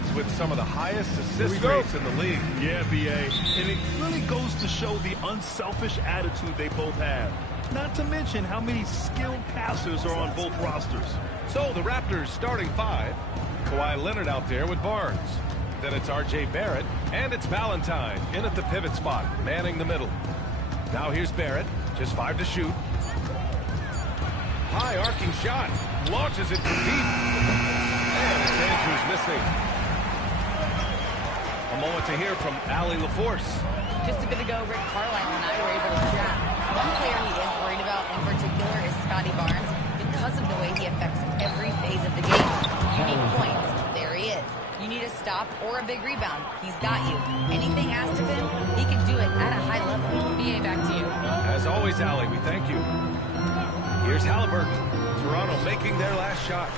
wins with some of the highest assist rates in the league. Yeah, B.A. And it really goes to show the unselfish attitude they both have. Not to mention how many skilled passers are on both rosters. So the Raptors starting five. Kawhi Leonard out there with Barnes. Then it's R.J. Barrett, and it's Valentine in at the pivot spot, manning the middle. Now here's Barrett, just 5 to shoot. High arcing shot, launches it from deep. And it's Andrews missing. A moment to hear from Allie LaForce. Just a bit ago, Rick Carlisle and I were able to chat. One player he is worried about in particular is Scotty Barnes because of the way he affects every phase of the game. You need points. There he is. You need a stop or a big rebound. He's got you. Anything asked of him, he can do it at a high level. BA, back to you. As always, Allie, we thank you. Here's Halliburton. Toronto making their last shot.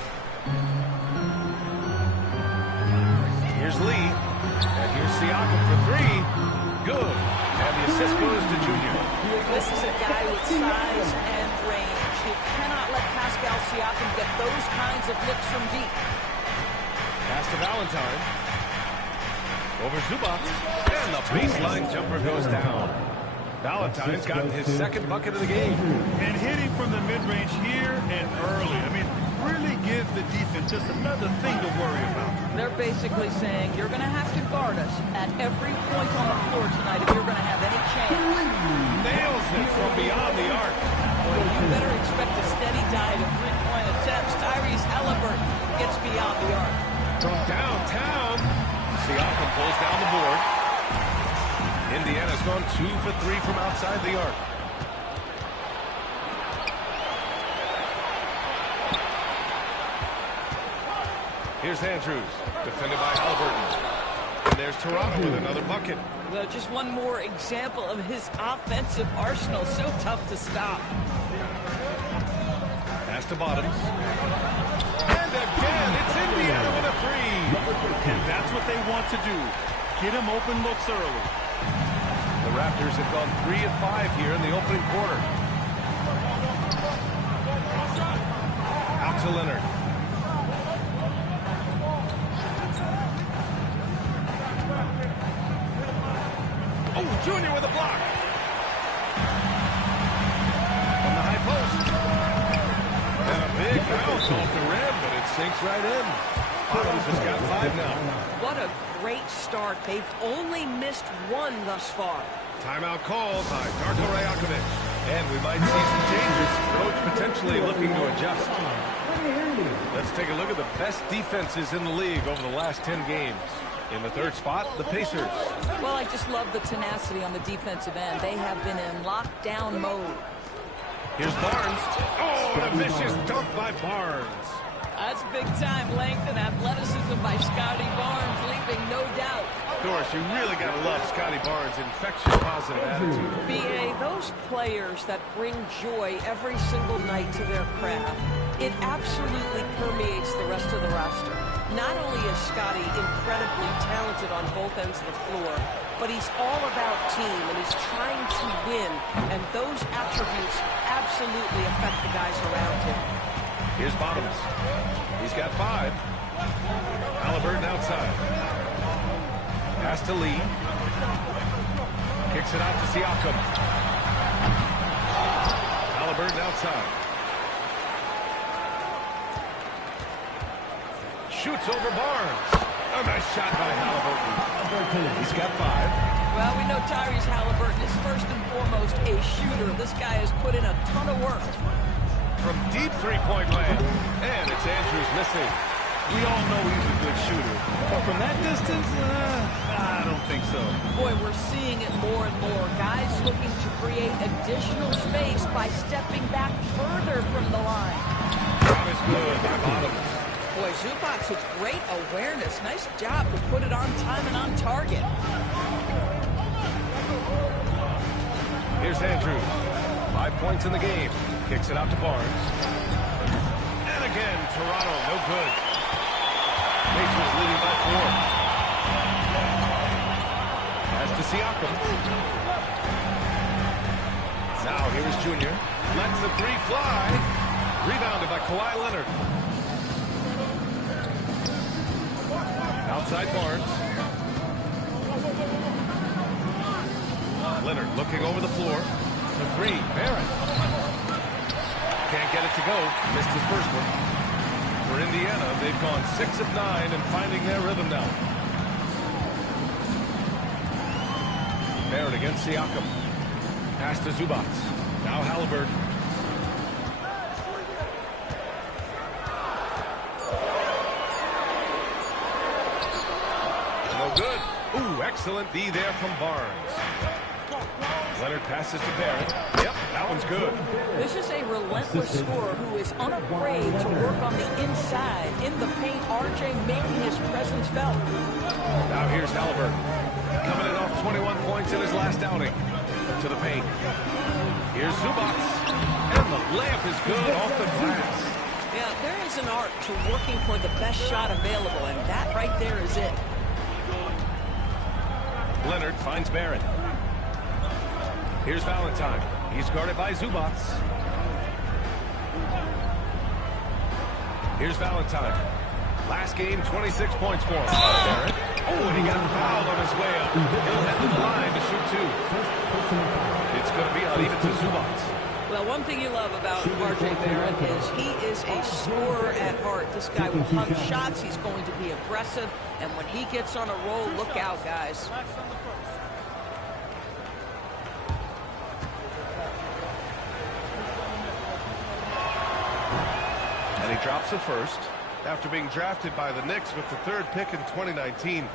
Here's Lee. And here's Siakam for 3. Good. And the assist goes to Junior. This is a guy with size and range. You cannot let Pascal Siakam get those kinds of looks from deep. Pass to Valentine. Over Zubac. And the baseline jumper goes down. Valentine's gotten his second bucket of the game. And hitting from the mid-range here and early. I mean, really gives the defense just another thing to worry about. They're basically saying you're going to have to guard us at every point on the floor tonight if you're going to have any chance. Nails it from beyond the arc. Well, you better expect a steady diet of three-point attempts. Tyrese Halliburton gets beyond the arc. From downtown, Siakam pulls down the board. Indiana's gone 2 for 3 from outside the arc. Here's Andrews, defended by Halliburton. And there's Toronto with another bucket. Well, just one more example of his offensive arsenal. So tough to stop. Pass to Bottoms. And again, it's Indiana with a 3. And that's what they want to do. Get him open looks early. The Raptors have gone 3 of 5 here in the opening quarter. Out to Leonard. Oh, Junior with a block. From the high post. And a big bounce off the rim, but it sinks right in. Bottoms has got 5 now. What a great start. They've only missed 1 thus far. Timeout called by Darko Rajakovic. And we might see some changes. Coach potentially looking to adjust. Let's take a look at the best defenses in the league over the last 10 games. In the third spot, the Pacers. Well, I just love the tenacity on the defensive end. They have been in lockdown mode. Here's Barnes. Oh, and a vicious dunk by Barnes. That's big-time length and athleticism by Scotty Barnes, leaving no doubt. Doris, you really got to love Scotty Barnes' infectious positive attitude. B.A., those players that bring joy every single night to their craft, it absolutely permeates the rest of the roster. Not only is Scotty incredibly talented on both ends of the floor, but he's all about team and he's trying to win, and those attributes absolutely affect the guys around him. Here's Bottoms. He's got 5. Halliburton outside. Pass to Lee. Kicks it out to Siakam. Halliburton outside. Shoots over Barnes. A nice shot by Halliburton. He's got 5. Well, we know Tyrese Halliburton is first and foremost a shooter. This guy has put in a ton of work. From deep three-point land. And it's Andrews missing. We all know he's a good shooter. But from that distance, I don't think so. Boy, we're seeing it more and more. Guys looking to create additional space by stepping back further from the line. Shot is good by Bottoms. Boy, Zubac with great awareness. Nice job to put it on time and on target. Here's Andrews. 5 points in the game. Kicks it out to Barnes. And again, Toronto, no good. Pacers leading by 4. Pass to Siakam. Now here's Junior. Lets the 3 fly. Rebounded by Kawhi Leonard. Out Outside Barnes. Leonard looking over the floor. To three. Barrett. Can't get it to go. Missed his first one. For Indiana, they've gone 6 of 9 and finding their rhythm now. Barrett against Siakam. Pass to Zubac. Now Halliburton. No good. Ooh, excellent D there from Barnes. Leonard passes to Barrett. Yep, that one's good. This is a relentless scorer who is unafraid to work on the inside. In the paint, RJ making his presence felt. Now here's Halliburton. Coming in off 21 points in his last outing. To the paint. Here's Zubac. And the layup is good off the glass. Yeah, there is an art to working for the best shot available, and that right there is it. Leonard finds Barrett. Here's Valentine. He's guarded by Zubac. Here's Valentine. Last game, 26 points for him. Barrett. Oh, and he got fouled on his way up. He'll head to the line to shoot 2. It's going to be uneven to Zubac. Well, one thing you love about R.J. Barrett is he is a scorer at heart. This guy will hunt shots. He's going to be aggressive. And when he gets on a roll, look out, guys. And he drops the first. After being drafted by the Knicks with the 3rd pick in 2019,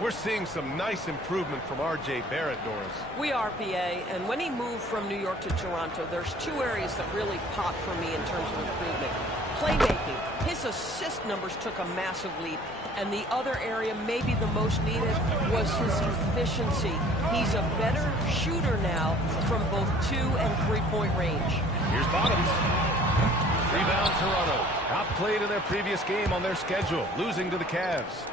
we're seeing some nice improvement from R.J. Barrett, Doris. We are, PA, and when he moved from New York to Toronto, there's 2 areas that really popped for me in terms of improvement. Playmaking. His assist numbers took a massive leap, and the other area, maybe the most needed, was his efficiency. He's a better shooter now from both 2- and 3-point range. Here's Bottoms. Rebound Toronto. Outplayed in their previous game on their schedule, losing to the Cavs.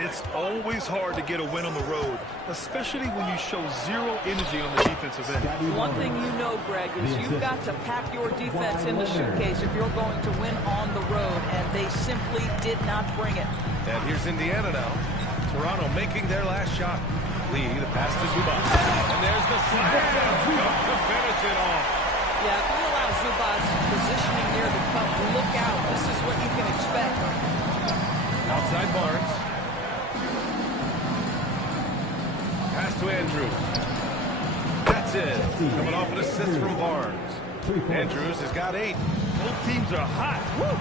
It's always hard to get a win on the road, especially when you show zero energy on the defensive end. One thing you know, Greg, is you've got to pack your defense in the suitcase if you're going to win on the road, and they simply did not bring it. And here's Indiana now. Toronto making their last shot. Lee, the pass to Zubac. And there's the slam. To finish it off. Yeah, if you allow Zubac positioning near the cup, look out. This is what you can expect. Outside Barnes. Pass to Andrews. That's it. Coming off an assist from Barnes. Andrews has got 8. Both teams are hot. Woo!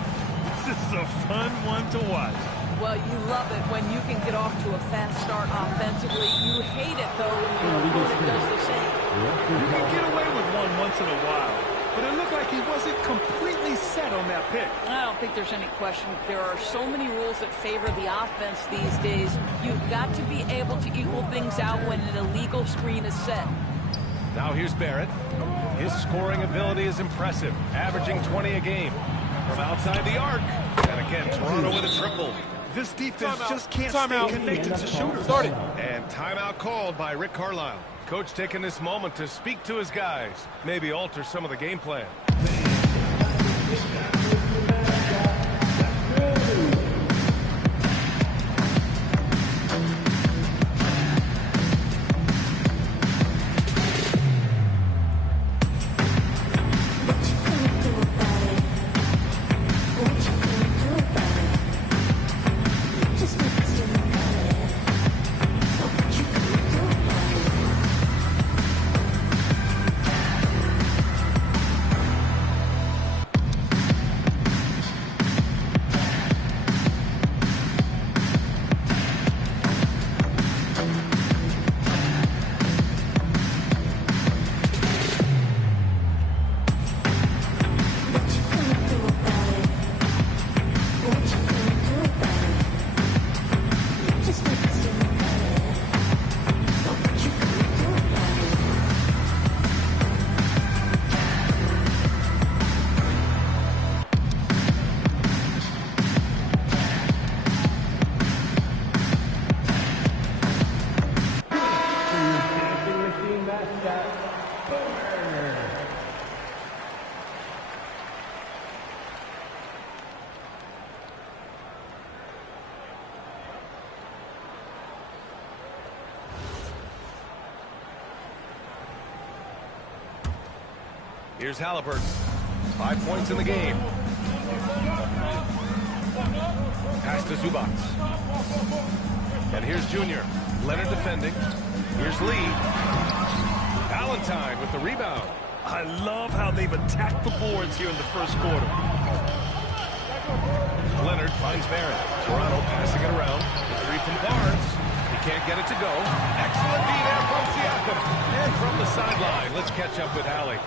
This is a fun one to watch. Well, you love it when you can get off to a fast start offensively. You hate it, though, when your opponent does the same. You can get away with one once in a while, but it looked like he wasn't completely set on that pick. I don't think there's any question. There are so many rules that favor the offense these days. You've got to be able to equal things out when an illegal screen is set. Now here's Barrett. His scoring ability is impressive, averaging 20 a game. From outside the arc. And again, Toronto with a triple. This defense just can't stay connected to shooters. And timeout called by Rick Carlisle. Coach taking this moment to speak to his guys. Maybe alter some of the game plan. Here's Halliburton. 5 points in the game. Pass to Zubac. And here's Junior. Leonard defending. Here's Lee. Valentine with the rebound. I love how they've attacked the boards here in the first quarter. Leonard finds Barrett. Toronto passing it around. The three from Barnes. He can't get it to go. Excellent D there from Siakam. And from the sideline, let's catch up with Hallie.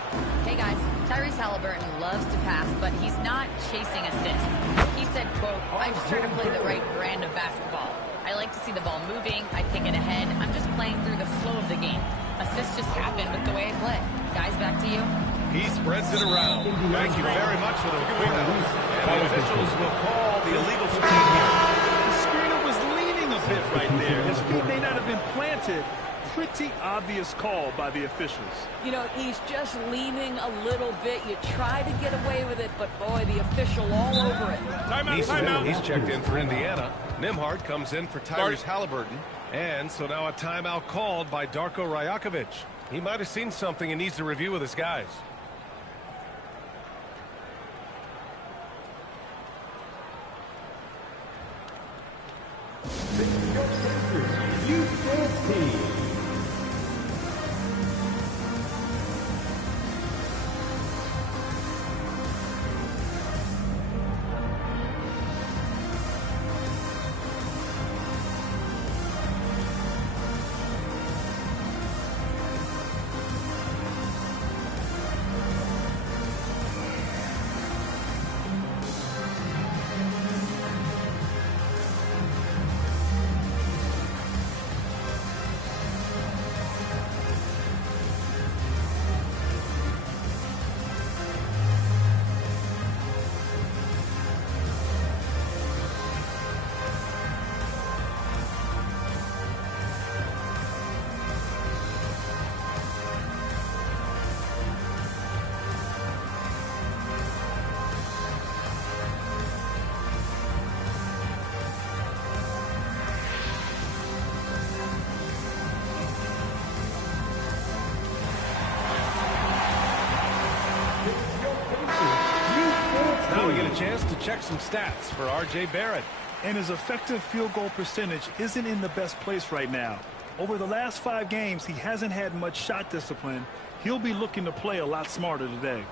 Hey guys, Tyrese Halliburton loves to pass, but he's not chasing assists. He said, quote, "I'm just trying to play the right brand of basketball. I like to see the ball moving. I kick it ahead. I'm just playing through the flow of the game. Assists just happen with the way I play." Guys, back to you. He spreads it around. Thank you very much for the rebound. And the officials will call the illegal screen here. The screener was leaning a bit right there. His feet may not have been planted. Pretty obvious call by the officials. You know, he's just leaning a little bit. You try to get away with it, but boy, the official all over it. He's checked in for Indiana. Nembhard comes in for Tyrese Halliburton. And so now a timeout called by Darko Rajakovic. He might have seen something and needs to review with his guys. Now we get a chance to check some stats for R.J. Barrett. And his effective field goal percentage isn't in the best place right now. Over the last 5 games, he hasn't had much shot discipline. He'll be looking to play a lot smarter today.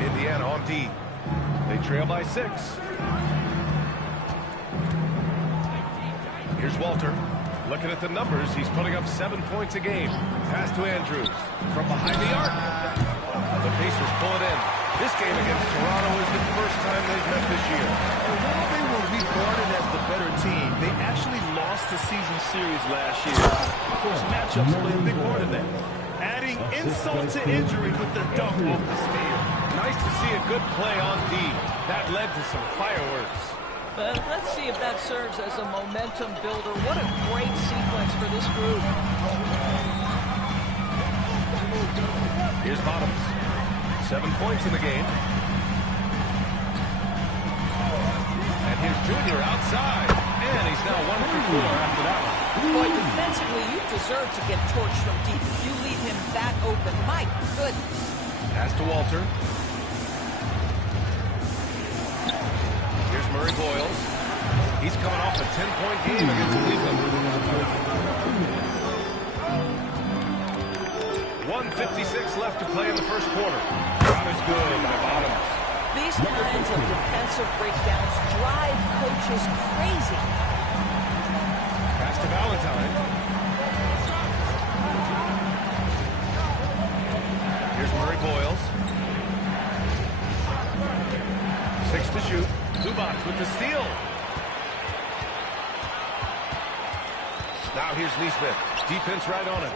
Indiana on D. They trail by 6. Here's Walter. Looking at the numbers, he's putting up 7 points a game. Pass to Andrews from behind the arc. The Pacers pull it in. This game against Toronto is the first time they've met this year. While they were regarded as the better team, they actually lost the season series last year. Of course, matchups play a big part of that. Adding insult to injury with the dunk off the steal. Nice to see a good play on D. That led to some fireworks. Let's see if that serves as a momentum builder. What a great sequence for this group. Here's Bottoms. 7 points in the game. And here's Junior outside. And he's now 1 for 4 after that one. Boy, defensively, you deserve to get torched from deep. You leave him that open. My goodness. Pass to Walter. Here's Murray Boyles. He's coming off a 10-point game against Cleveland. 1:56 left to play in the first quarter. Shot is good by Bottoms. These kinds of defensive breakdowns drive coaches crazy. Pass to Valentine. Here's Murray Boyles. 6 to shoot. Zubac with the steal. Now here's Neesmith. Defense right on it.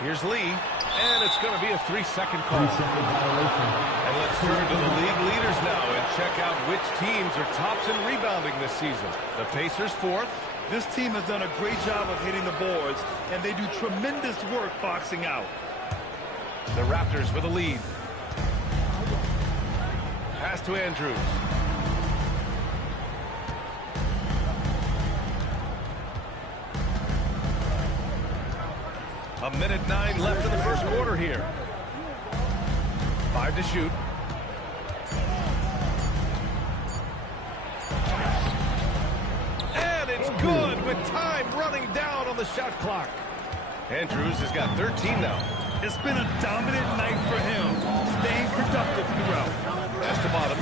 Here's Lee. And it's going to be a 3-second call. And let's turn to the league leaders now and check out which teams are tops in rebounding this season. The Pacers 4th. This team has done a great job of hitting the boards, and they do tremendous work boxing out. The Raptors with a lead. Pass to Andrews. 1:09 left in the first quarter here. 5 to shoot. And it's good with time running down on the shot clock. Andrews has got 13 now. It's been a dominant night for him, staying productive throughout. Pass to Bottoms.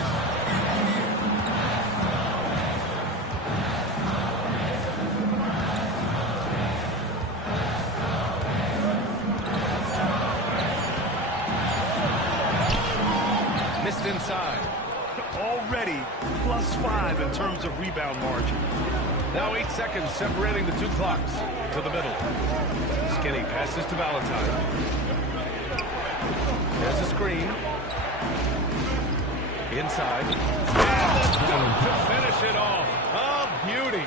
Missed inside. Already +5 in terms of rebound margin. Now 8 seconds separating the two clocks. To the middle. Skinny passes to Valentine. There's a screen. Inside. And the dunk to finish it off. A beauty.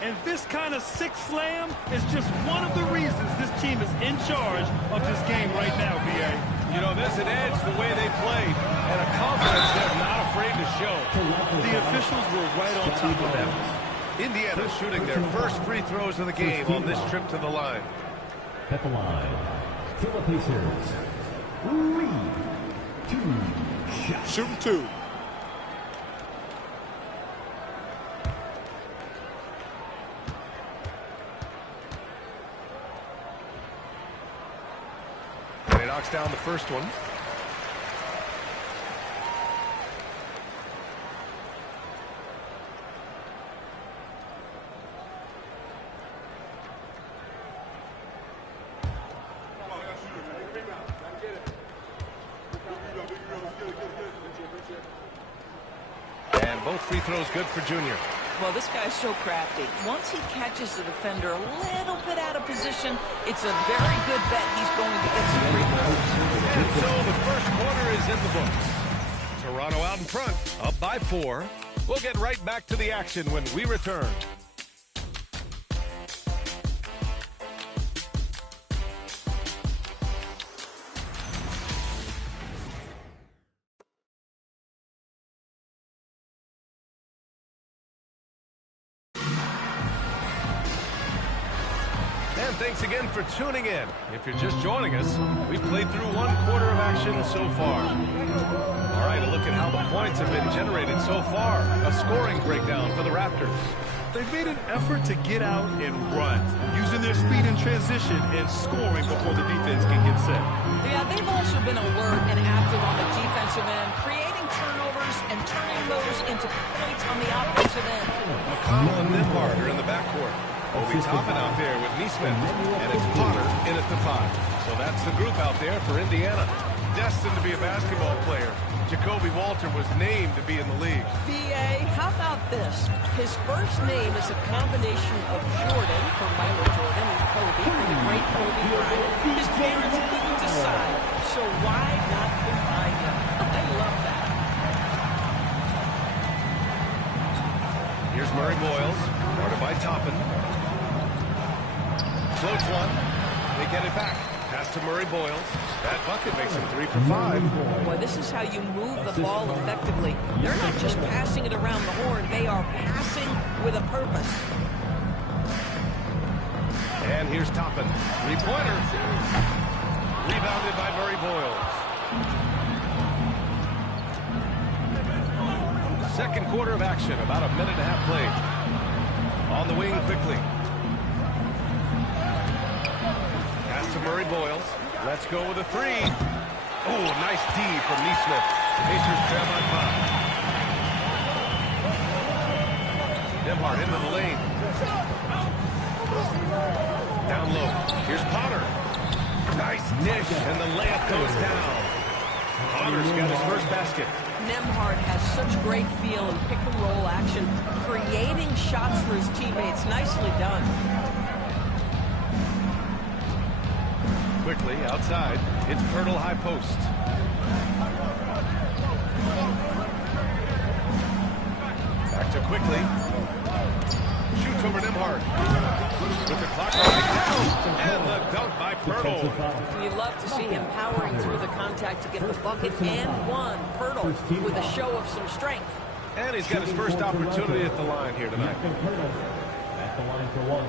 And this kind of six slam is just one of the reasons this team is in charge of this game right now, B.A. You know, there's an edge the way they played, and a confidence they're not afraid to show. The officials were right on top of that. Indiana shooting their first free throws of the game on this trip to the line. At the line, Philip Pacers. Lead. 2 shots. Shooting 2. And he knocks down the first one. And both free throws good for Junior. Well, this guy's so crafty. Once he catches the defender a little bit out of position, it's a very good bet he's going to get some free throws. And so the first quarter is in the books. Toronto out in front, up by 4. We'll get right back to the action when we return. And thanks again for tuning in. If you're just joining us, we've played through 1 quarter of action so far. All right, a look at how the points have been generated so far. A scoring breakdown for the Raptors. They've made an effort to get out and run, using their speed in transition and scoring before the defense can get set. Yeah, they've also been alert and active on the defensive end, creating turnovers and turning those into points on the offensive end. McConnell and Nembhard are in the backcourt. Obi Toppin out there with Neesmith, and it's Potter in at the 5. So that's the group out there for Indiana. Destined to be a basketball player, Jacoby Walter was named to be in the league. B.A., how about this? His first name is a combination of Jordan for Michael Jordan and Kobe for the great Kobe Bryant. His parents couldn't decide, so why not combine them? I love that. Here's Murray Boyles, guarded by Toppin. Floats one. They get it back. Pass to Murray Boyles. That bucket makes him 3 for 5. Boy, this is how you move the ball effectively. They're not just passing it around the horn. They are passing with a purpose. And here's Toppin. 3-pointer. Rebounded by Murray Boyles. Second quarter of action. About a minute and a half played. On the wing quickly. To Murray Boyles. Let's go with a 3. Oh, nice D from Neesmith. Pacers trail by 5. Nembhard into the lane. Down low. Here's Potter. Nice dish, and the layup goes down. Potter's got his first basket. Nembhard has such great feel in pick-and-roll action, creating shots for his teammates. Nicely done. Quickly, outside, it's Pirtle high post. Back to Quickly. Shoots over Nembhard. With the clock running down, and the dunk by Pirtle. You love to see him powering through the contact to get the bucket and one. Pirtle with a show of some strength. And he's got his first opportunity at the line here tonight. At the line for 1.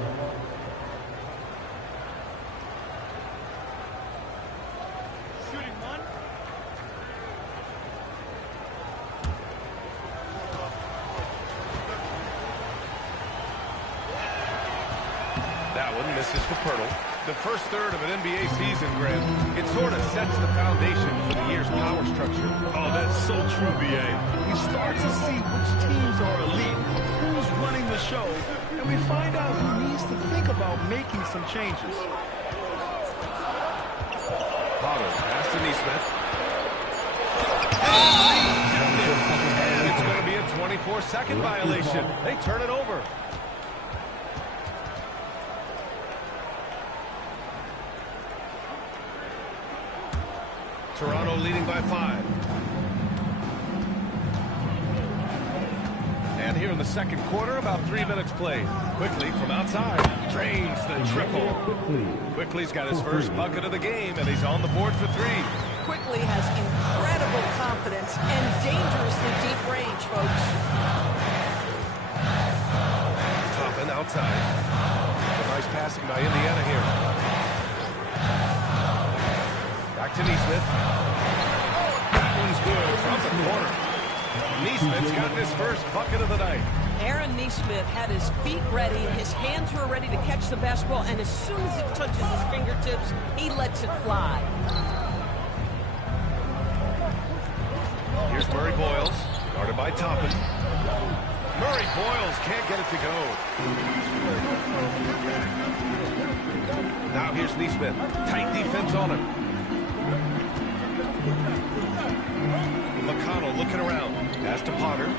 That one misses for Pirtle. The first third of an NBA season, Graham, it sort of sets the foundation for the year's power structure. Oh, that's so true, B.A. We start to see which teams are elite, who's running the show, and we find out who needs to think about making some changes. Potter, pass to Neesmith. And it's going to be a 24-second violation. They turn it over. Toronto leading by 5. And here in the second quarter, about 3 minutes played. Quickly from outside, drains the triple. Quickly's got his first bucket of the game, and he's on the board for 3. Quickly has incredible confidence and dangerously deep range, folks. Toppin outside. Nice passing by Indiana here. Back to Neesmith. That one's good from the corner. Neesmith's gotten his first bucket of the night. Aaron Neesmith had his feet ready, his hands were ready to catch the basketball, and as soon as it touches his fingertips, he lets it fly. Here's Murray Boyles, guarded by Toppin. Murray Boyles can't get it to go. Now here's Neesmith. Tight defense on him. McConnell looking around. Pass to Potter.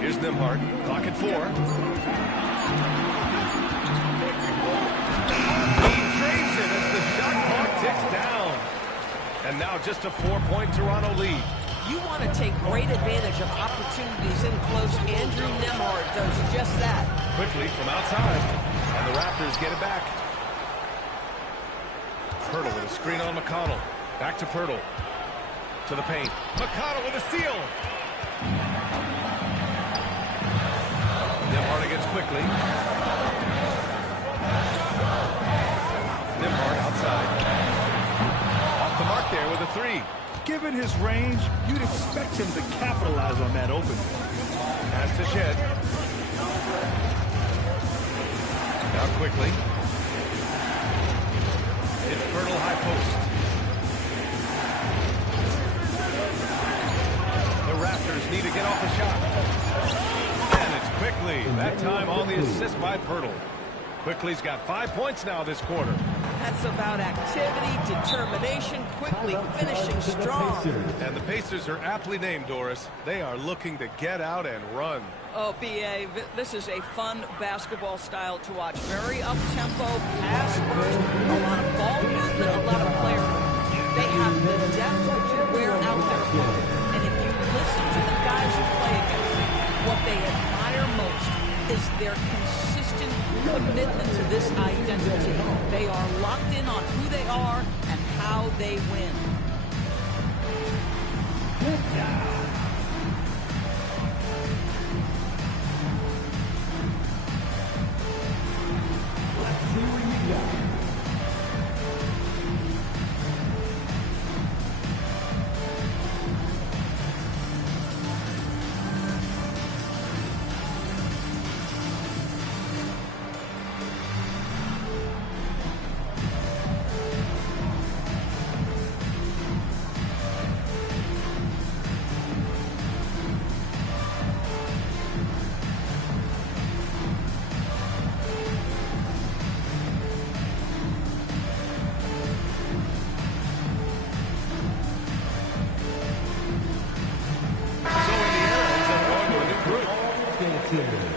Here's Nembhard. Clock at 4. He trains it as the shot clock ticks down. And now just a 4-point Toronto lead. You want to take great advantage of opportunities in close. Andrew Nembhard does just that. Quickly from outside. And the Raptors get it back. Pirtle with a screen on McConnell. Back to Pirtle. To the paint. McConnell with a steal. Nembhard against Quickly. Nembhard outside. Off the mark there with a 3. Given his range, you'd expect him to capitalize on that opening. Pass to Shed. Now Quickly. It's Pirtle high post. The Raptors need to get off the shot. And it's Quickly. That time on the assist by Pirtle. Quickly's got 5 points now this quarter. That's about activity, determination, Quickly finishing strong. And the Pacers are aptly named, Doris. They are looking to get out and run. Oh, B.A., this is a fun basketball style to watch. Very up-tempo, pass first, a lot of ball movement, a lot of player movement. They have the depth to wear out their opponent. And if you listen to the guys who play against them, what they admire most is their consistent commitment to this identity. They are locked in on who they are and how they win. Let's see what you got.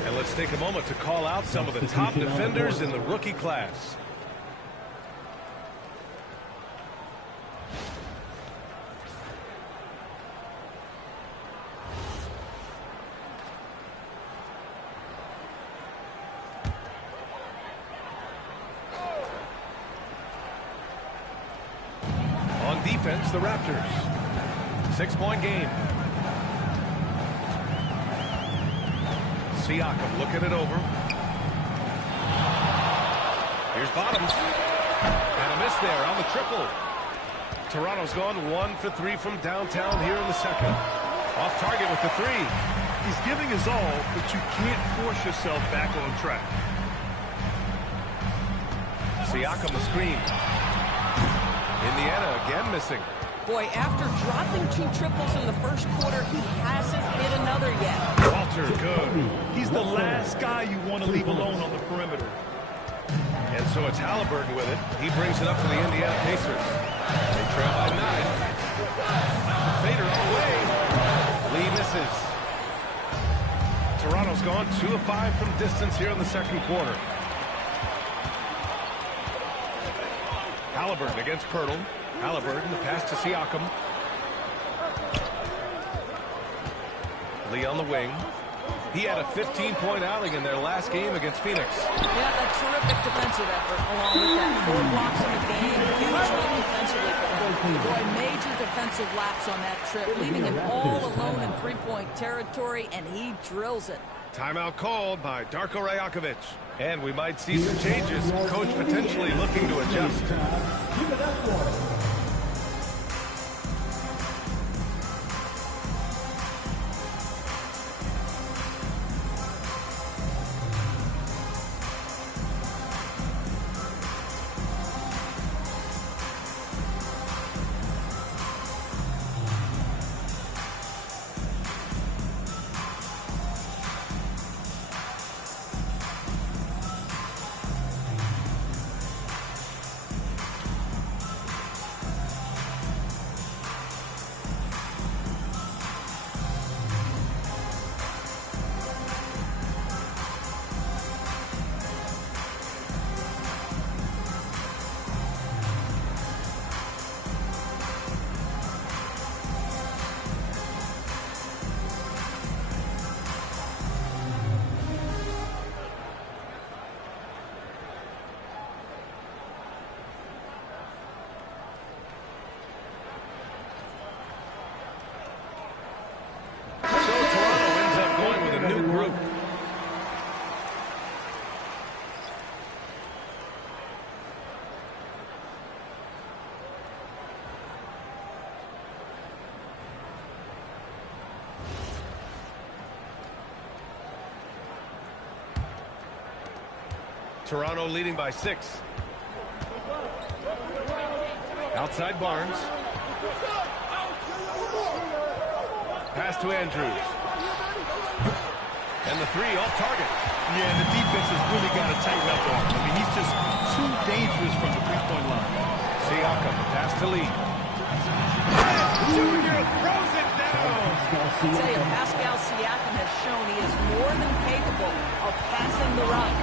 And let's take a moment to call out some of the top defenders in the rookie class. On defense, the Raptors. 6-point game. Siakam looking it over. Here's Bottoms. And a miss there on the triple. Toronto's gone 1 for 3 from downtown here in the second. Off target with the 3. He's giving his all, but you can't force yourself back on track. Siakam the screen. Indiana again missing. Boy, after dropping 2 triples in the first quarter, he hasn't hit another yet. Walter, good. He's the last guy you want to leave alone on the perimeter. And so it's Halliburton with it. He brings it up for the Indiana Pacers. They trail by 9. Fader on the way. Lee misses. Toronto's gone 2 of 5 from distance here in the second quarter. Halliburton against Pirtle. Halliburton, the pass to Siakam. Lee on the wing. He had a 15-point outing in their last game against Phoenix. Yeah, a terrific defensive effort along with that. 4 blocks in the game. Huge lift defensively for him. Boy, major defensive lapse on that trip, leaving him all alone in three-point territory, and he drills it. Timeout called by Darko Rajakovic. And we might see some changes. Coach potentially looking to adjust. Toronto leading by 6. Outside Barnes. Pass to Andrews. And the 3 off target. Yeah, and the defense has really got to tighten up on him. I mean, he's just too dangerous from the three-point line. Siakam, pass to Lee. Junior throws it down. I tell you, Pascal Siakam has shown he is more than capable of passing the rock.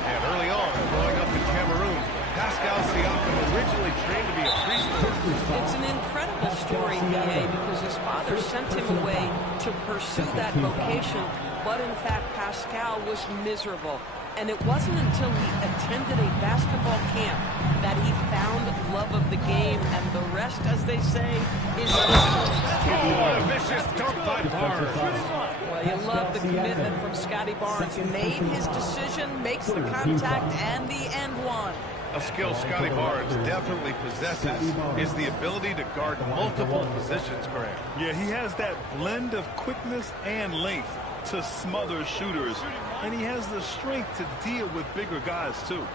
And early on, growing up in Cameroon, Pascal Siakam originally trained to be a preschooler. It's an incredible story, B.A., because his father sent him away to pursue that vocation, but in fact, Pascal was miserable. And it wasn't until he attended a basketball camp that he found love of the game, and the rest, as they say, is history. What a vicious dunk by Barnes. Well, you love the commitment from Scotty Barnes. Made his decision, makes the contact, and the end one. A skill Scotty Barnes definitely possesses is the ability to guard multiple positions, Grant. Yeah, he has that blend of quickness and length to smother shooters, and he has the strength to deal with bigger guys too.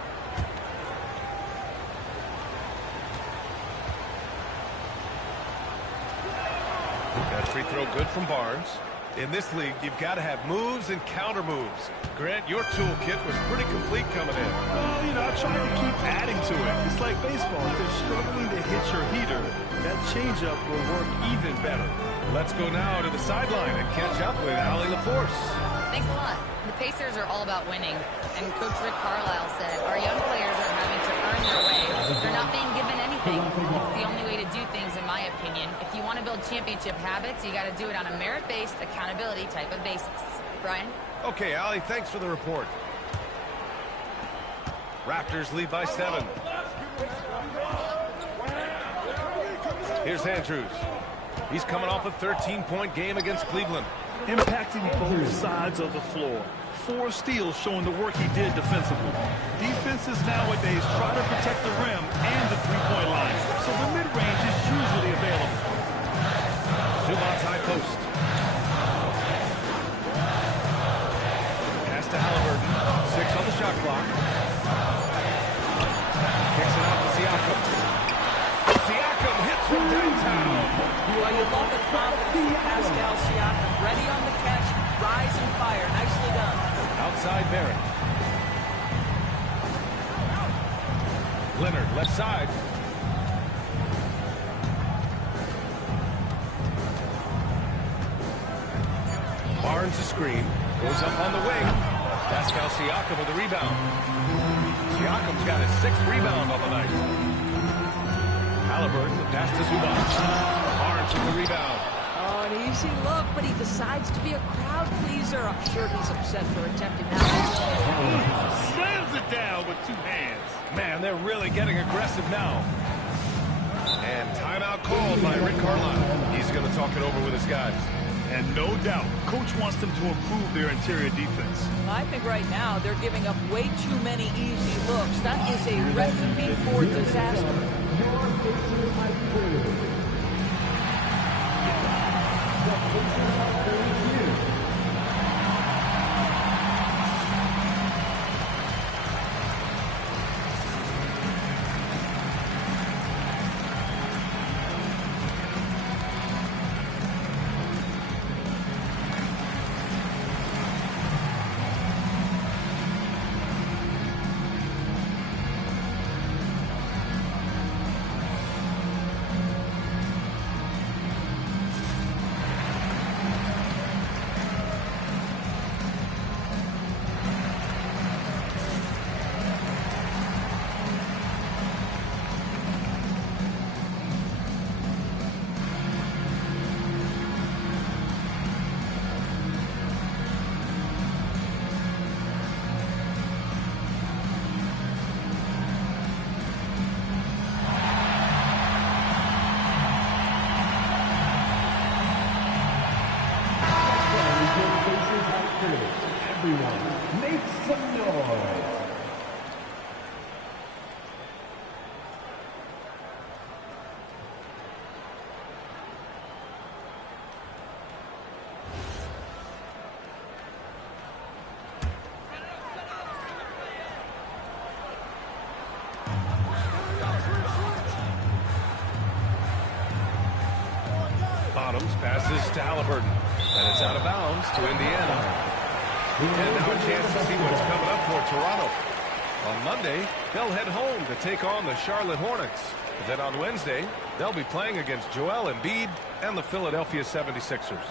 That free throw good from Barnes. In this league, you've got to have moves and counter moves. Grant, your toolkit was pretty complete coming in. Well, you know, I try to keep adding to it. It's like baseball. If they're struggling to hit your heater, that changeup will work even better. Let's go now to the sideline and catch up with Allie LaForce. Thanks a lot. The Pacers are all about winning, and Coach Rick Carlisle said our young players are having to earn their way. They're not being given anything. It's the only way to do things, in my opinion. If you want to build championship habits, you got to do it on a merit-based, accountability type of basis. Brian? Okay, Allie, thanks for the report. Raptors lead by 7. Here's Andrews. He's coming off a 13-point game against Cleveland. Impacting both sides of the floor. 4 steals showing the work he did defensively. Defenses nowadays try to protect the rim and the three-point line, so the mid-range is usually available. Zubac high post. to Halliburton. 6 on the shot clock. Kicks it out to Siakam. Siakam hits from downtown. Well, you love the confidence of Pascal Siakam. Ready on the catch, rise and fire. Nicely done. Outside Barrett. Leonard, left side. Barnes a screen. Goes up on the wing. Pascal Siakam with a rebound. Siakam's got his 6th rebound on the night. Halliburton, the pass to Zubac. Barnes with the rebound. Oh, an easy look, but he decides to be a crowd pleaser. I'm sure he's upset for attempting that. Slams it down with 2 hands. Man, they're really getting aggressive now. And timeout called by Rick Carlisle. He's going to talk it over with his guys. And no doubt, Coach wants them to improve their interior defense. I think right now they're giving up way too many easy looks. That is a recipe for disaster. Everyone, make some noise. Bottoms passes to Halliburton. And it's out of bounds to Indiana. And now a chance to see what's coming up for Toronto. On Monday, they'll head home to take on the Charlotte Hornets. Then on Wednesday, they'll be playing against Joel Embiid and the Philadelphia 76ers.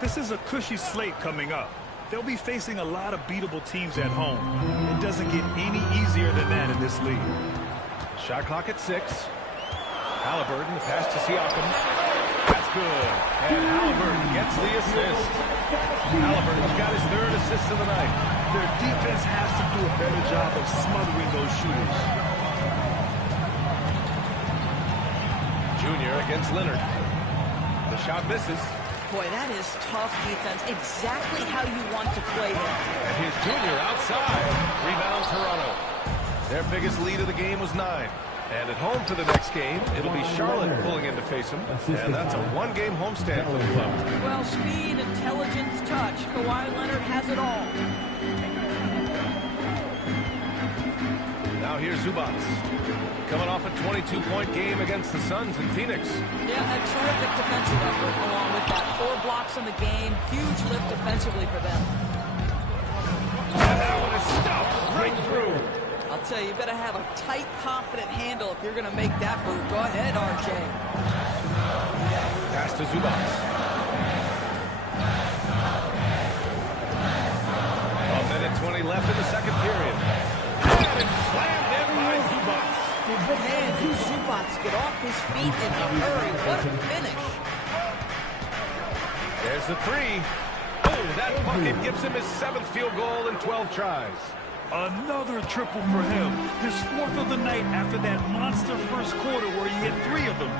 This is a cushy slate coming up. They'll be facing a lot of beatable teams at home. It doesn't get any easier than that in this league. Shot clock at 6. Halliburton, the pass to Siakam. That's good. And Halliburton gets the assist. Halliburton's got his 3rd assist of the night. Their defense has to do a better job of smothering those shooters. Junior against Leonard. The shot misses. Boy, that is tough defense. Exactly how you want to play them. And here's Junior outside. Rebound Toronto. Their biggest lead of the game was 9. And at home for the next game, it'll be Charlotte pulling in to face them. And that's a 1-game homestand for the club. Well, speed, intelligence, touch. Kawhi Leonard has it all. Now here's Zubac. Coming off a 22-point game against the Suns in Phoenix. Yeah, a terrific defensive effort along with that. 4 blocks in the game. Huge lift defensively for them. And that one is stuffed right through. I'll tell you, you better have a tight, confident handle if you're going to make that move. Go ahead, RJ. Pass to Zubac. A minute 20 left in the second period. And it's slammed in by Zubac. Man, Zubac get off his feet in a hurry. What a finish. There's the 3. Oh, that bucket gives him his 7th field goal in 12 tries. Another triple for him. His 4th of the night after that monster first quarter where he hit 3 of them.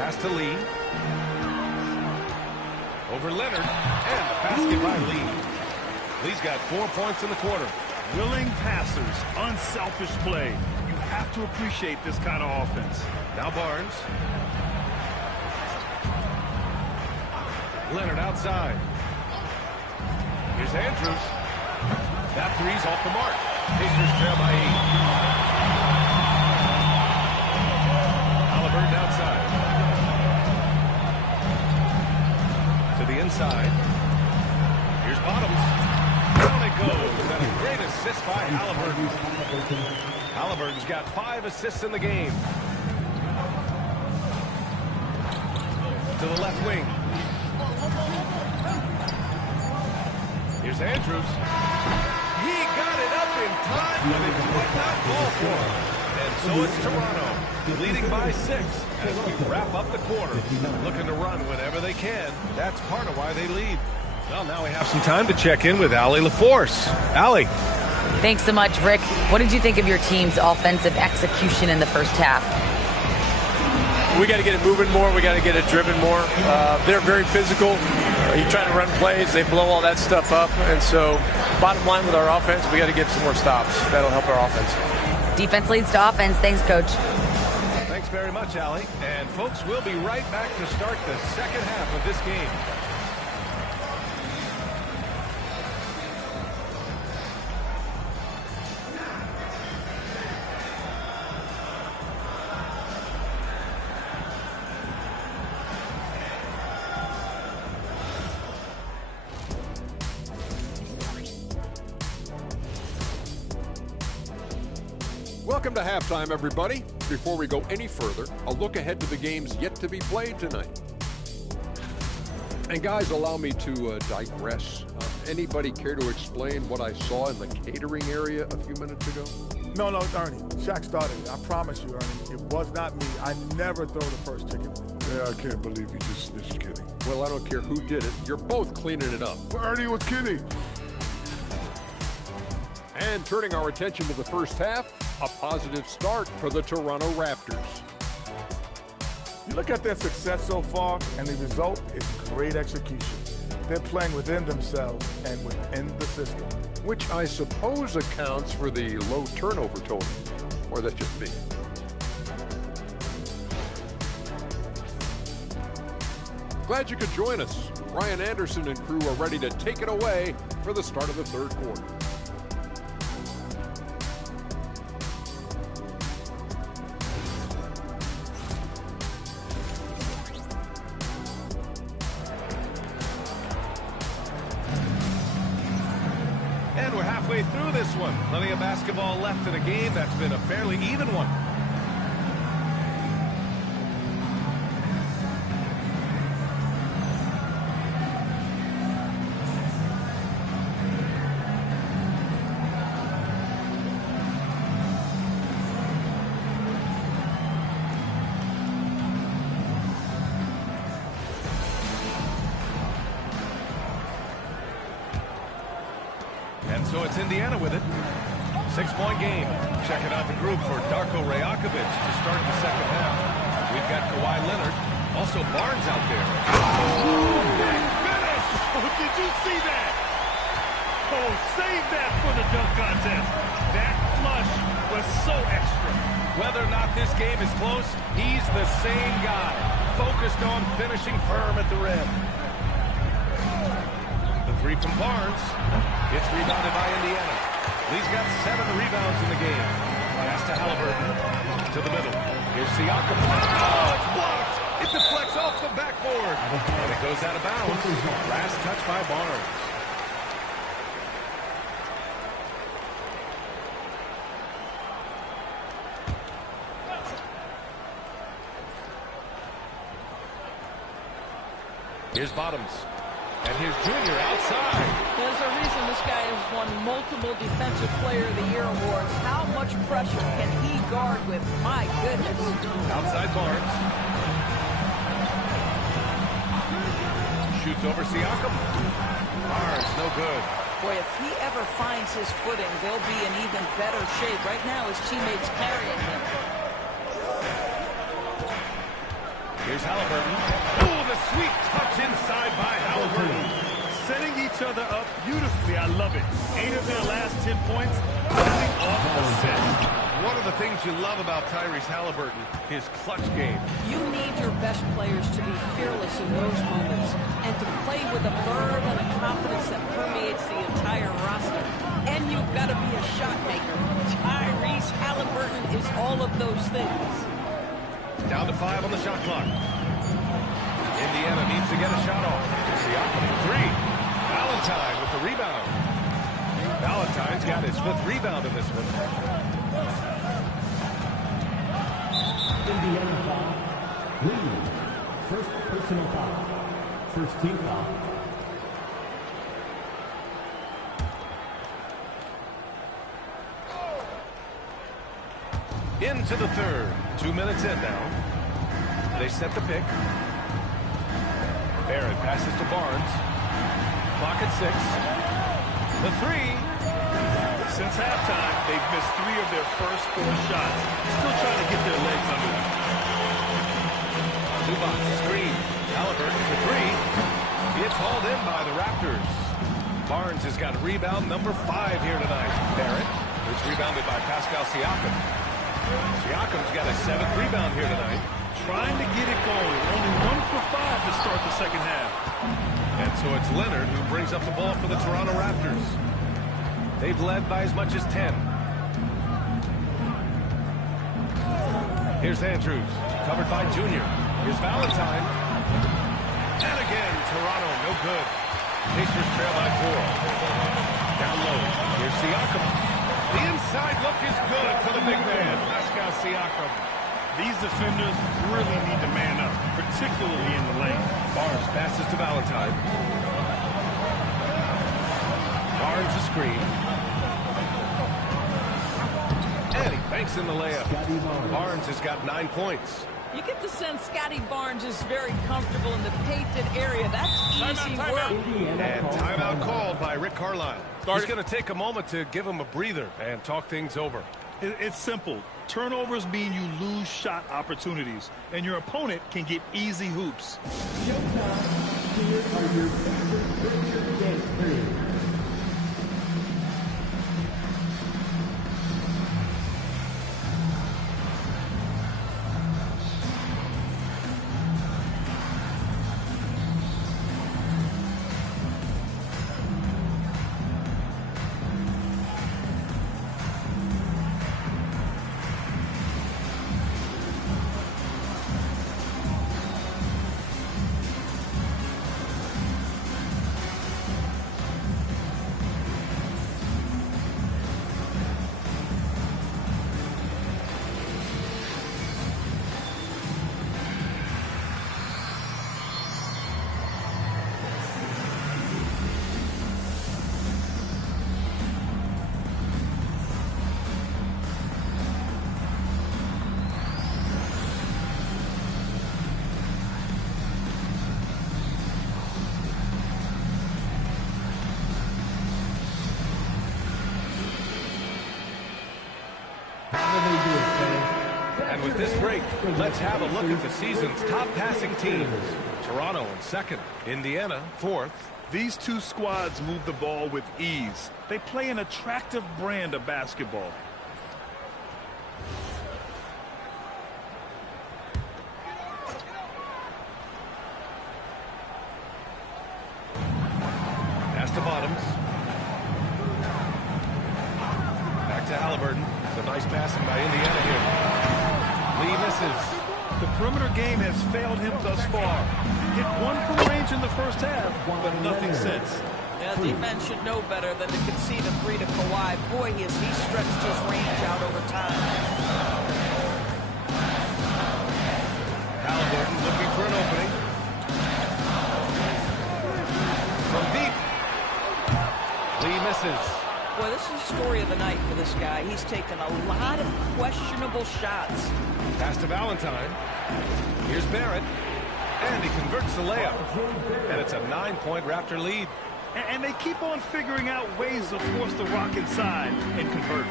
Pass to Lee. Over Leonard. And the basket by Lee. Lee's got 4 points in the quarter. Willing passers, unselfish play. You have to appreciate this kind of offense. Now Barnes. Leonard outside. Here's Andrews. That three's off the mark. Pacers trail by 8. Halliburton outside. To the inside. Here's Bottoms. Down it goes. And a great assist by Halliburton. Halliburton's got 5 assists in the game. To the left wing. Here's Andrews. He got it up in time, but it would not fall for him. And so it's Toronto, leading by 6 as we wrap up the quarter. Looking to run whenever they can. That's part of why they lead. Well, now we have some time to check in with Allie LaForce. Allie. Thanks so much, Rick. What did you think of your team's offensive execution in the first half? We got to get it moving more. We got to get it driven more. They're very physical. You try to run plays, they blow all that stuff up. And so, bottom line with our offense, we got to get some more stops. That'll help our offense. Defense leads to offense. Thanks, Coach. Thanks very much, Allie. And folks, we'll be right back to start the second half of this game. Welcome to halftime, everybody. Before we go any further, a look ahead to the games yet to be played tonight. And guys, allow me to digress. Anybody care to explain what I saw in the catering area a few minutes ago? No, Ernie. Shaq started it. I promise you, Ernie. It was not me. I never throw the first chicken. Yeah, I can't believe you just kidding. Well, I don't care who did it. You're both cleaning it up. Well, Ernie was kidding. And turning our attention to the first half, a positive start for the Toronto Raptors. You look at their success so far, and the result is great execution. They're playing within themselves and within the system. Which I suppose accounts for the low turnover total. Or that's just me. Glad you could join us. Ryan Anderson and crew are ready to take it away for the start of the third quarter. And we're halfway through this one. Plenty of basketball left in a game that's been a fairly even one. And so it's Indiana with it. 6-point game. Checking out the group for Darko Rajakovic to start the second half. We've got Kawhi Leonard. Also Barnes out there. Oh, big finish! Oh, did you see that? Oh, save that for the dunk contest. That flush was so extra. Whether or not this game is close, he's the same guy. Focused on finishing firm at the rim. The three from Barnes. It's rebounded by Indiana. He's got 7 rebounds in the game. Pass to Halliburton. To the middle. Here's Siakam. Oh, it's blocked. It deflects off the backboard. And it goes out of bounds. Last touch by Barnes. Here's Bottoms. And here's Junior outside. There's a reason this guy has won multiple Defensive Player of the Year awards. How much pressure can he guard with? My goodness. Outside Barnes. Shoots over Siakam. Barnes, no good. Boy, if he ever finds his footing, they'll be in even better shape. Right now, his teammates carrying him. Here's Halliburton. Oh, the sweet touch inside by Halliburton. Setting each other up beautifully. I love it. 8 of their last 10 points coming off assist. One of the things you love about Tyrese Halliburton, his clutch game. You need your best players to be fearless in those moments and to play with a verve and a confidence that permeates the things. Down to 5 on the shot clock. Indiana needs to get a shot off. Siakam for 3. Valentine with the rebound. Valentine's got his 5th rebound in this one. Indiana foul. Lead. First personal foul. First team foul. Into the third. 2 minutes in now. They set the pick. Barrett passes to Barnes. Clock at 6. The 3. Since halftime, they've missed 3 of their first 4 shots. Still trying to get their legs under them. Zubac screen. Halliburton for 3. It's hauled in by the Raptors. Barnes has got rebound number 5 here tonight. Barrett is rebounded by Pascal Siakam. Siakam's got a 7th rebound here tonight. Trying to get it going. Only 1 for 5 to start the second half. And so it's Leonard who brings up the ball for the Toronto Raptors. They've led by as much as 10. Here's Andrews, covered by Junior. Here's Valentine. And again, Toronto, no good. Pacers trail by 4. Down low, here's Siakam. The inside look is good for the big man, Pascal Siakam. These defenders really need to man up, particularly in the lane. Barnes passes to Valentine. Barnes a screen. And he banks in the layup. Barnes has got 9 points. You get the sense Scotty Barnes is very comfortable in the painted area. That's easy work. And timeout called by Rick Carlisle. He's going to take a moment to give him a breather and talk things over. It's simple. Turnovers mean you lose shot opportunities, and your opponent can get easy hoops. Showtime. Here are your favorite dance periods. And with this break, let's have a look at the season's top passing teams. Toronto in 2nd, Indiana 4th. These 2 squads move the ball with ease. They play an attractive brand of basketball. Pass to Bottoms. Back to Halliburton. It's a nice passing by Indiana here. Lee misses. The perimeter game has failed him thus far. Hit 1 from range in the first half, but nothing since. Yeah, defense should know better than to concede a 3 to Kawhi. Boy, has he stretched his range out over time. Halliburton looking for an opening. From deep. Lee misses. Boy, this is the story of the night for this guy. He's taken a lot of questionable shots. Pass to Valentine. Here's Barrett. And he converts the layup. And it's a 9-point Raptor lead. And they keep on figuring out ways to force the rock inside and convert.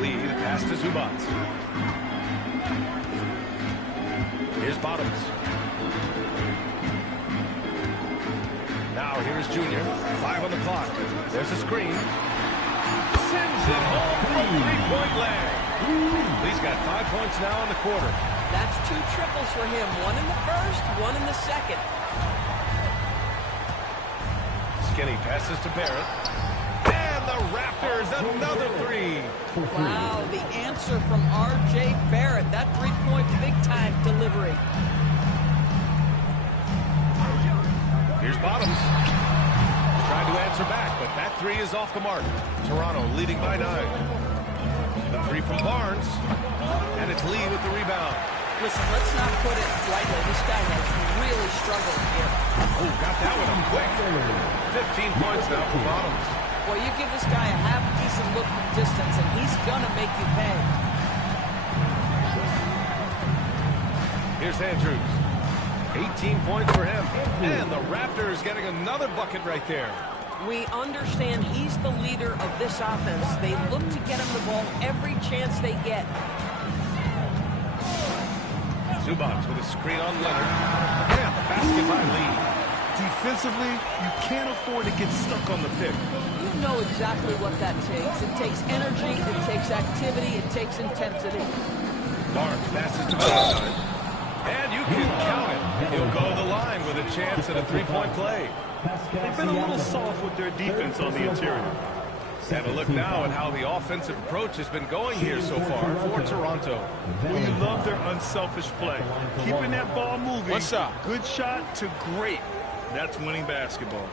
Lee, the pass to Zubac. Here's Bottoms. Now here's Junior. 5 on the clock. There's a screen. Sends it home from 3-point land. Lee's got 5 points now in the quarter. That's 2 triples for him. 1 in the first, 1 in the second. Skinny passes to Barrett. And the Raptors another three. Wow, the answer from R.J. Barrett. That three-point big-time delivery. Here's Bottoms. Trying to answer back, but that three is off the mark. Toronto leading by 9. The three from Barnes. And it's Lee with the rebound. Listen, let's not put it lightly. This guy has really struggled here. Oh, got that one up quick. 15 points now for Bottoms. Well, you give this guy a half-decent look from distance, and he's going to make you pay. Here's Andrews. 18 points for him. And the Raptors getting another bucket right there. We understand he's the leader of this offense. They look to get him the ball every chance they get. Zubac with a screen on Leonard. And the basket by Lee. Defensively, you can't afford to get stuck on the pick. You know exactly what that takes. It takes energy, it takes activity, it takes intensity. Barnes passes to Valentine. And you can count it. He'll go to the line with a chance at a three-point play. They've been a little soft with their defense on the interior. And a look now at how the offensive approach has been going here so far for Toronto. Well, you love their unselfish play. Keeping that ball moving. One shot. Good shot to great. That's winning basketball.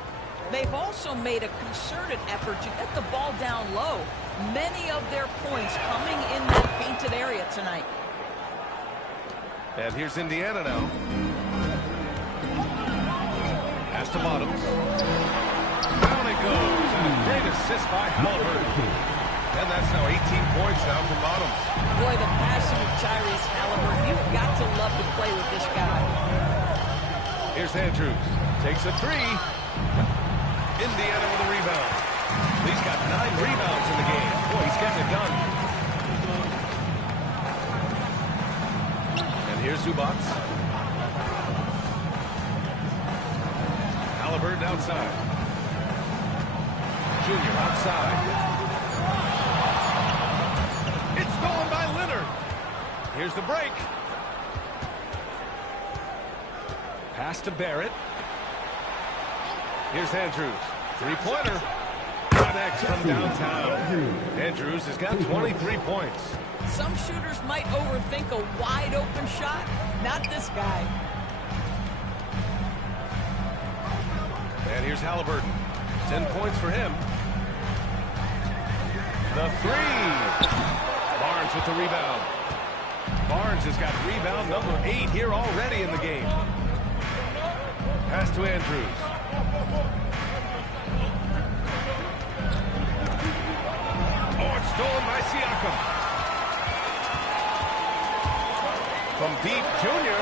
They've also made a concerted effort to get the ball down low. Many of their points coming in that painted area tonight. And here's Indiana now. Pass to Bottoms. Down it goes. And a great assist by Halliburton. And that's now 18 points now for Bottoms. Boy, the passing of Tyrese Halliburton. You've got to love to play with this guy. Here's Andrews. Takes a three. Indiana with a rebound. He's got 9 rebounds in the game. Boy, he's getting it done. And here's Zubac. Halliburton outside. Junior outside. It's stolen by Leonard. Here's the break. Pass to Barrett. Here's Andrews. Three-pointer. Connects from downtown. Andrews has got 23 points. Some shooters might overthink a wide-open shot. Not this guy. And here's Halliburton. 10 points for him. The three. Barnes with the rebound. Barnes has got rebound number 8 here already in the game. Pass to Andrews. Oh, it's stolen by Siakam. From deep, Junior.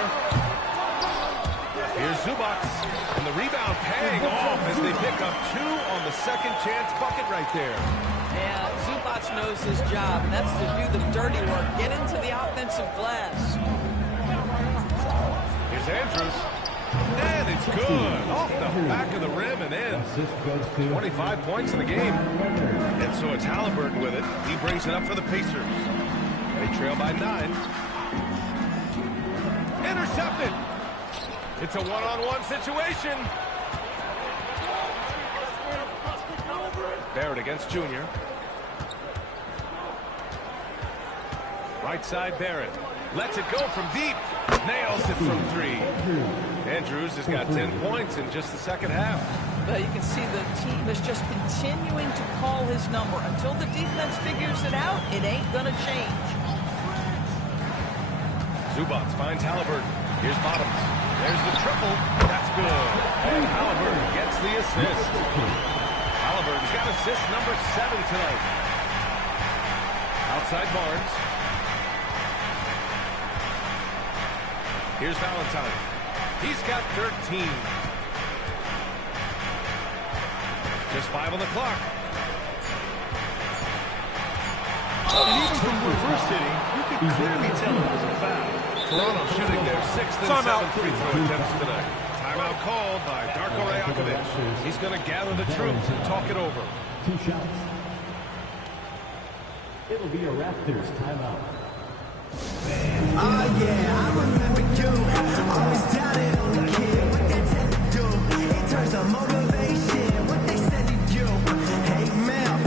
Here's Zubac. And the rebound paying off as they pick up 2 on the second chance bucket right there. Yeah, Zubac knows his job, and that's to do the dirty work. Get into the offensive glass. Here's Andrews. And it's good. Off the back of the rim and in. 25 points in the game. And so it's Halliburton with it. He brings it up for the Pacers. They trail by 9. Intercepted. It's a one-on-one situation. Barrett against Junior. Right side Barrett. Lets it go from deep. Nails it from 3. Andrews has got 10 points in just the second half. Well, you can see the team is just continuing to call his number. Until the defense figures it out, it ain't going to change. Zubac finds Halliburton. Here's Bottoms. There's the triple. That's good. And Halliburton gets the assist. Halliburton's got assist number 7 tonight. Outside Barnes. Here's Valentine. He's got 13. Just 5 on the clock. And even from reverse hitting, you can clearly tell it was a foul. Toronto shooting their 6th and 7th free throw attempts tonight. Timeout called by Darko Rajakovic. He's going to gather the troops and talk it over. 2 shots. It'll be a Raptors timeout. Oh yeah, I remember you. Always doubted on the kid. What they tend to do. It turns on motivation. What they said to you. Hey man,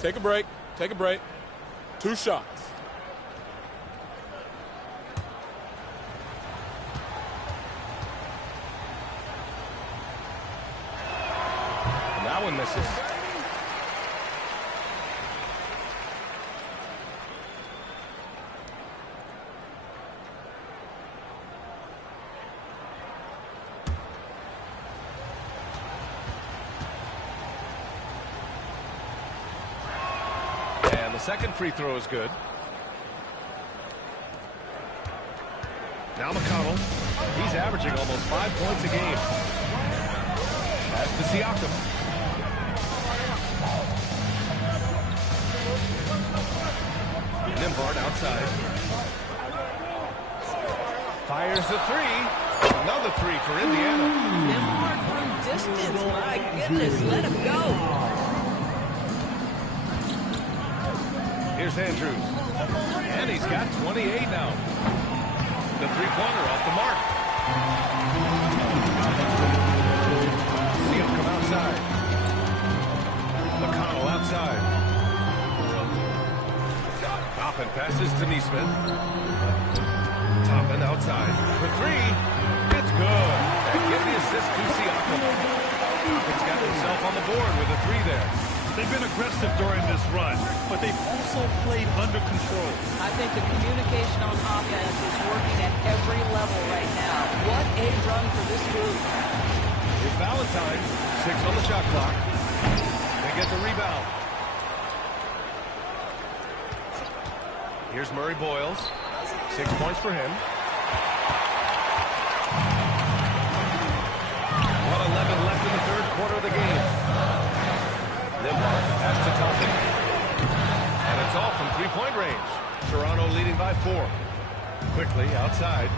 Take a break. Take a break. 2 shots. And that one misses. Second free throw is good. Now McConnell. He's averaging almost 5 points a game. Pass to Siakam. Nembhard outside. Fires the 3. Another 3 for Indiana. Nembhard from distance. My goodness, let him go. Here's Andrews. And he's got 28 now. The three-pointer off the mark. Siakam outside. McConnell outside. Toppin passes to Neesmith. Toppin outside for 3. It's good. And get the assist to Siakam. Toppin's got himself on the board with a 3 there. They've been aggressive during this run, but they've also played under control. I think the communication on offense is working at every level right now. What a run for this group. Here's Valentine. 6 on the shot clock. They get the rebound. Here's Murray Boyles. 6 points for him. 1:11 left in the third quarter of the game. Nembhard pass to Toppin. And it's all from three-point range. Toronto leading by 4. Quickly outside.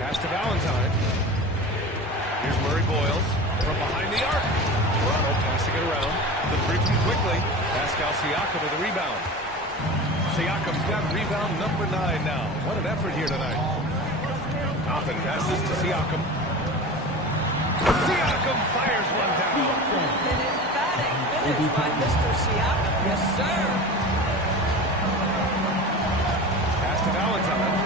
Pass to Valentine. Here's Murray Boyles from behind the arc. Toronto passing it around. The 3 from Quickly. Pascal Siakam with the rebound. Siakam's got rebound number 9 now. What an effort here tonight. Toppin passes to Siakam. Siakam fires one down. An emphatic finish by Mr. Siakam. Yes, sir. Pass to Valentine.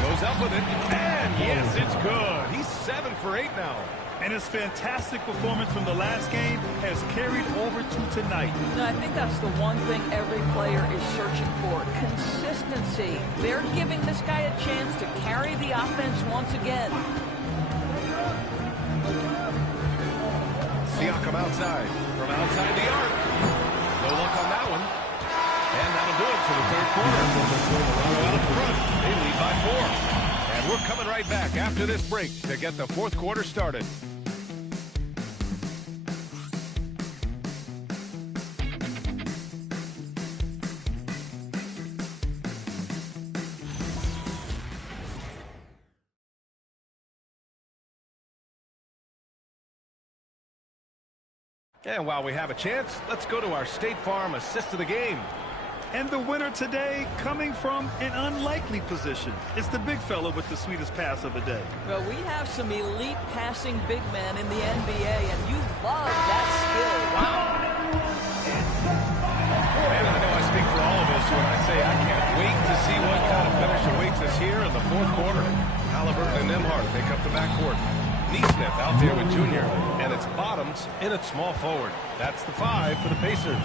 Goes up with it. And yes, it's good. He's 7 for 8 now. And his fantastic performance from the last game has carried over to tonight. No, I think that's the one thing every player is searching for. Consistency. They're giving this guy a chance to carry the offense once again. Siakam outside. From outside the arc. No luck on that one. And that'll do it for the third quarter. Toronto out in front. They lead by 4. And we're coming right back after this break to get the fourth quarter started. And while we have a chance, let's go to our State Farm assist of the game. And the winner today coming from an unlikely position. It's the big fella with the sweetest pass of the day. Well, we have some elite passing big men in the NBA, and you love that skill. Wow. Man, I know I speak for all of us when I say I can't wait to see what kind of finish awaits us here in the fourth quarter. Halliburton and Nembhard make up the backcourt. Neesmith out there with Junior, and it's Bottoms in at small forward. That's the 5 for the Pacers.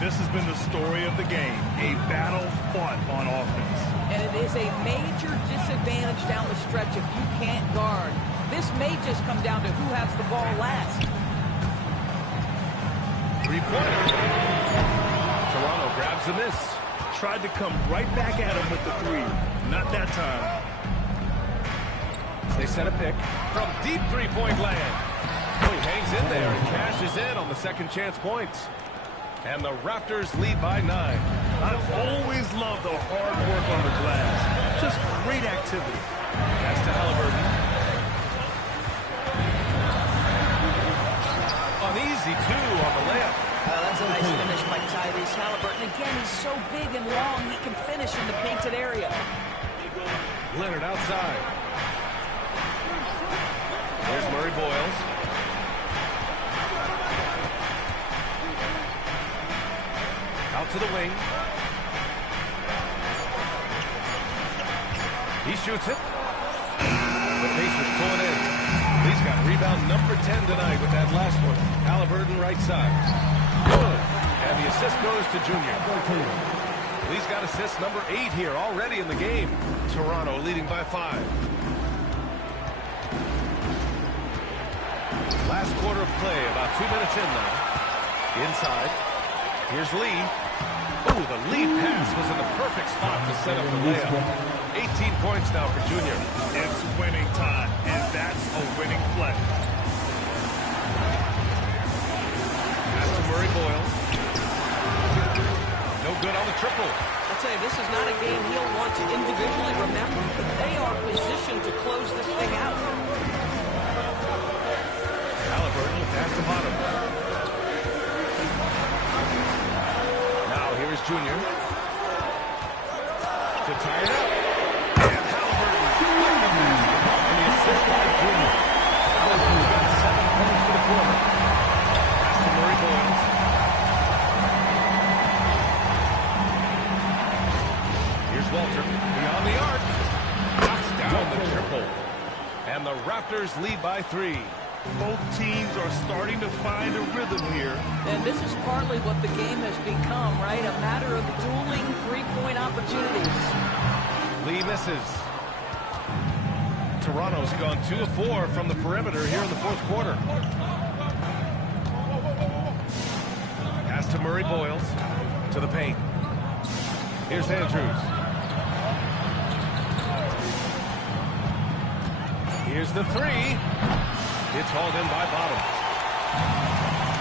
This has been the story of the game, a battle fought on offense. And it is a major disadvantage down the stretch if you can't guard. This may just come down to who has the ball last. Three-pointer. Toronto grabs the miss. Tried to come right back at him with the 3. Not that time. They set a pick from deep three-point land. Oh, he hangs in there and cashes in on the second chance points. And the Raptors lead by 9. I've always loved the hard work on the glass. Just great activity. Pass to Halliburton. An easy 2 on the layup. That's a nice finish by Tyrese Halliburton. Again, he's so big and long, he can finish in the painted area. Leonard outside. There's Murray Boyles. to the wing. He shoots it. The Pacers pull it in. Lee's got rebound number 10 tonight with that last one. Halliburton right side. Good. And the assist goes to Junior. Lee's got assist number 8 here already in the game. Toronto leading by 5. Last quarter of play, about 2 minutes in now. Inside. Here's Lee. Ooh, the lead pass was in the perfect spot to set up the layup. 18 points now for Junior. It's winning time, and that's a winning play. Pass to Murray Boyles. No good on the triple. I'll tell you, this is not a game he'll want to individually remember, but they are positioned to close this thing out. Halliburton pass to bottom. Now here's Junior to tie it up. And Halliburton with the basket. And the assist by Junior. Halliburton's got 7 points for the quarter. Pass to Murray Boyles. Here's Walter beyond the arc. Knocks down the triple. And the Raptors lead by 3. Both teams are starting to find a rhythm here. And this is partly what the game has become, right? A matter of dueling three-point opportunities. Lee misses. Toronto's gone 2 of 4 from the perimeter here in the fourth quarter. Pass to Murray Boyles. To the paint. Here's Andrews. Here's the 3. It's hauled in by Bottom.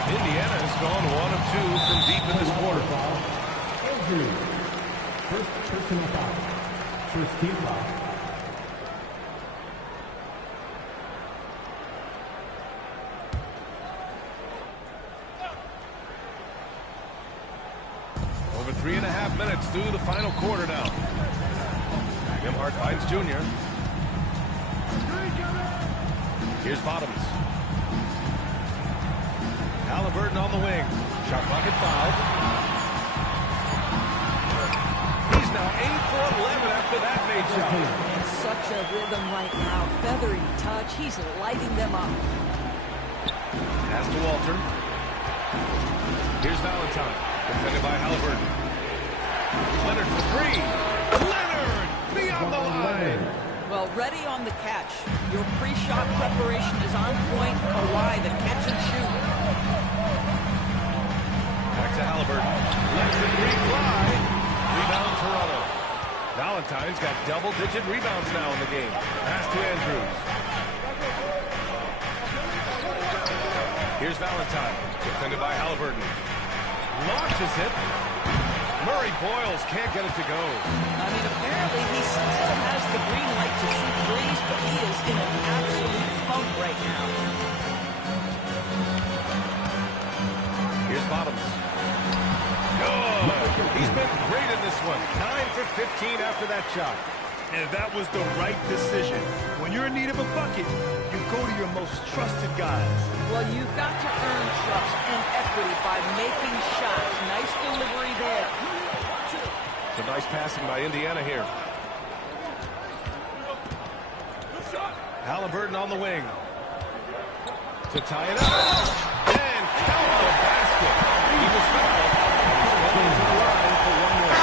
Indiana has gone 1 of 2 from deep in this quarter. Andrews. First personal foul. First team foul. Over 3.5 minutes through the final quarter now. Nembhard finds Junior. Here's Bottoms. Halliburton on the wing. Shot clock at 5. He's now 8 for 11 after that made shot. In such a rhythm right now. Feathery touch. He's lighting them up. Pass to Walter. Here's Valentine. Defended by Halliburton. Leonard for 3. Leonard beyond the line. Well, ready on the catch. Your pre-shot preparation is on point. Kawhi, the catch and shoot. Back to Halliburton. Lets the 3 fly. Rebound Toronto. Valentine's got double-digit rebounds now in the game. Pass to Andrews. Here's Valentine. Defended by Halliburton. Launches it. Murray Boyles can't get it to go. I mean, apparently he still has the green light to shoot threes, but he is in an absolute funk right now. Here's Bottoms. Good. He's been great in this one. 9 for 15 after that shot. And that was the right decision. When you're in need of a bucket, you go to your most trusted guys. Well, you've got to earn trust and equity by making shots. Nice delivery there. Some nice passing by Indiana here. Halliburton on the wing. To tie it up. And count the basket. He was fouled. He's going to the line for 1 more.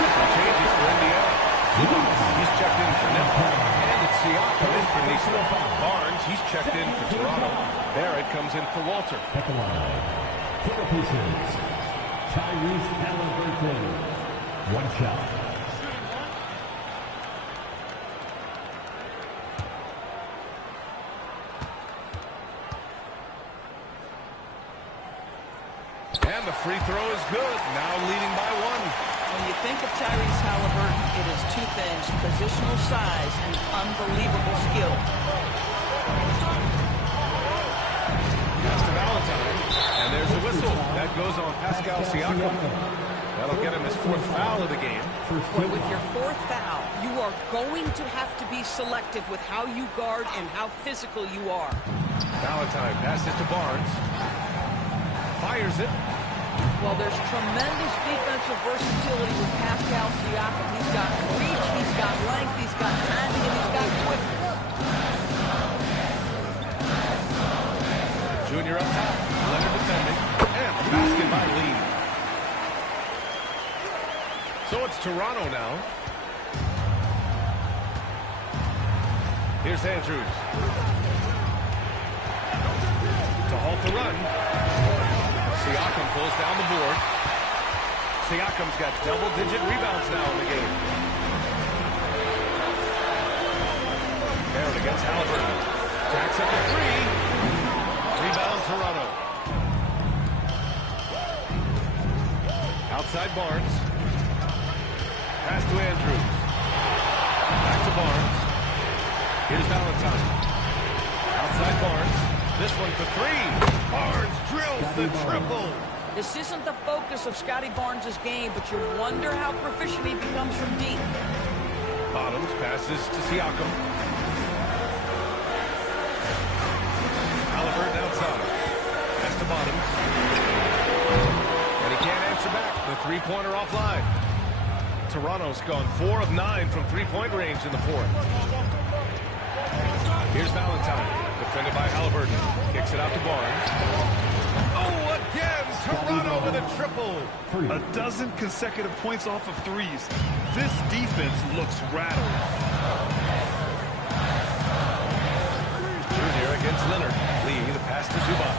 Some changes for Indiana. He's checked in for Nembhard. And it's Siakam in for Nisla. Barnes, he's checked in for Toronto. Barrett comes in for Walter. Second line. For the Pacers, Tyrese Halliburton. 1 shot. And the free throw is good. Now leading by 1. When you think of Tyrese Halliburton, it is 2 things: positional size and unbelievable skill. Pass to Valentine. And there's a whistle. That goes on Pascal Siakam. That'll get him his 4th foul of the game. Boy, with your 4th foul, you are going to have to be selective with how you guard and how physical you are. Valentine passes to Barnes. Fires it. Well, there's tremendous defensive versatility with Pascal Siakam. He's got reach, he's got length, he's got timing, and he's got quickness. Junior up top. Leonard defending. And the basket by Lee. So it's Toronto now. Here's Andrews. To halt the run. Siakam pulls down the board. Siakam's got double-digit rebounds now in the game. Aaron against Halliburton. Jacks up the three. Rebound Toronto. Outside Barnes. Pass to Andrews. Back to Barnes. Here's Valentine. Outside Barnes. This one for three. Barnes drills the triple. This isn't the focus of Scotty Barnes' game, but you wonder how proficient he becomes from deep. Bottoms passes to Siakam. Halliburton outside. Pass to Bottoms. And he can't answer back. The three-pointer offline. Toronto's gone 4 of 9 from three-point range in the fourth. Here's Valentine. Defended by Halliburton. Kicks it out to Barnes. Oh, again! Toronto with a triple. A dozen consecutive points off of threes. This defense looks rattled. Junior against Leonard. Lee, the pass to Zubac.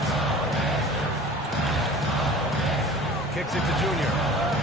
Kicks it to Junior.